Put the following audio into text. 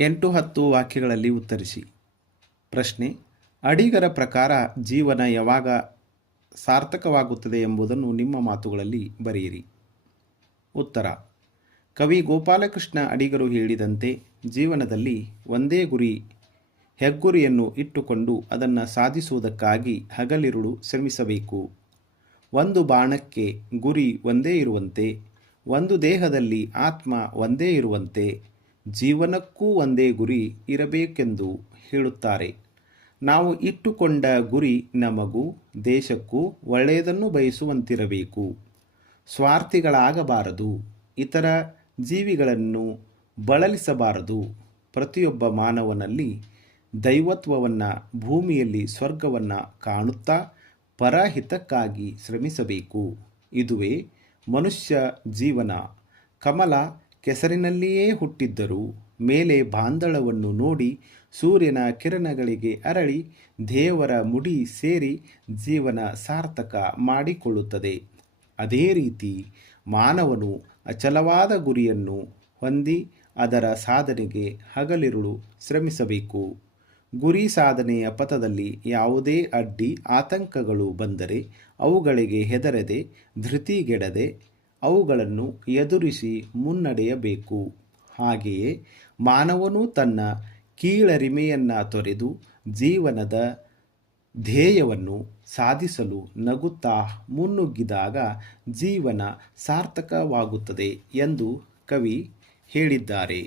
8-10 ವಾಕ್ಯಗಳಲ್ಲಿ ಉತ್ತರಿಸಿ. ಪ್ರಶ್ನೆ: ಅಡಿಗರ ಪ್ರಕಾರ ಜೀವನ ಯಾವಾಗ ಸಾರ್ಥಕವಾಗುತ್ತದೆ ಎಂಬುದನ್ನು ನಿಮ್ಮ ಮಾತುಗಳಲ್ಲಿ ಬರೆಯಿರಿ. ಉತ್ತರ: ಕವಿ ಗೋಪಾಲಕೃಷ್ಣ ಅಡಿಗರು ಹೇಳಿದಂತೆ ಜೀವನದಲ್ಲಿ ಒಂದೇ ಗುರಿ, ಹೆಗ್ಗುರಿಯನ್ನು ಇಟ್ಟುಕೊಂಡು ಅದನ್ನು ಸಾಧಿಸುವುದಕ್ಕಾಗಿ ಹಗಲಿರುಳು ಶ್ರಮಿಸಬೇಕು. ಒಂದು ಬಾಣಕ್ಕೆ ಗುರಿ ಒಂದೇ ಇರುವಂತೆ, ಒಂದು ದೇಹದಲ್ಲಿ ಆತ್ಮ ಒಂದೇ ಇರುವಂತೆ ಜೀವನಕ್ಕೂ ಒಂದೇ ಗುರಿ ಇರಬೇಕೆಂದು ಹೇಳುತ್ತಾರೆ. ನಾವು ಇಟ್ಟುಕೊಂಡ ಗುರಿ ನಮಗೂ ದೇಶಕ್ಕೂ ಒಳ್ಳೆಯದನ್ನು ಬಯಸುವಂತಿರಬೇಕು. ಸ್ವಾರ್ಥಿಗಳಾಗಬಾರದು. ಇತರ ಜೀವಿಗಳನ್ನು ಬಳಲಿಸಬಾರದು. ಪ್ರತಿಯೊಬ್ಬ ಮಾನವನಲ್ಲಿ ದೈವತ್ವವನ್ನು, ಭೂಮಿಯಲ್ಲಿ ಸ್ವರ್ಗವನ್ನು ಕಾಣುತ್ತಾ ಪರಹಿತಕ್ಕಾಗಿ ಶ್ರಮಿಸಬೇಕು. ಇದುವೇ ಮನುಷ್ಯ ಜೀವನ. ಕಮಲ ಕೆಸರಿನಲ್ಲಿಯೇ ಹುಟ್ಟಿದ್ದರೂ ಮೇಲೆ ಬಾಂಧಳವನ್ನು ನೋಡಿ ಸೂರ್ಯನ ಕಿರಣಗಳಿಗೆ ಅರಳಿ ದೇವರ ಮುಡಿ ಸೇರಿ ಜೀವನ ಸಾರ್ಥಕ ಮಾಡಿಕೊಳ್ಳುತ್ತದೆ. ಅದೇ ರೀತಿ ಮಾನವನು ಅಚಲವಾದ ಗುರಿಯನ್ನು ಹೊಂದಿ ಅದರ ಸಾಧನೆಗೆ ಹಗಲಿರುಳು ಶ್ರಮಿಸಬೇಕು. ಗುರಿ ಸಾಧನೆಯ ಪಥದಲ್ಲಿ ಯಾವುದೇ ಅಡ್ಡಿ ಆತಂಕಗಳು ಬಂದರೆ ಅವುಗಳಿಗೆ ಹೆದರದೆ, ಧೃತಿಗೆಡದೆ ಅವುಗಳನ್ನು ಎದುರಿಸಿ ಮುನ್ನಡೆಯಬೇಕು. ಹಾಗೆಯೇ ಮಾನವನು ತನ್ನ ಕೀಳರಿಮೆಯನ್ನು ತೊರೆದು ಜೀವನದ ಧ್ಯೇಯವನ್ನು ಸಾಧಿಸಲು ನಗುತ್ತಾ ಮುನ್ನುಗ್ಗಿದಾಗ ಜೀವನ ಸಾರ್ಥಕವಾಗುತ್ತದೆ ಎಂದು ಕವಿ ಹೇಳಿದ್ದಾರೆ.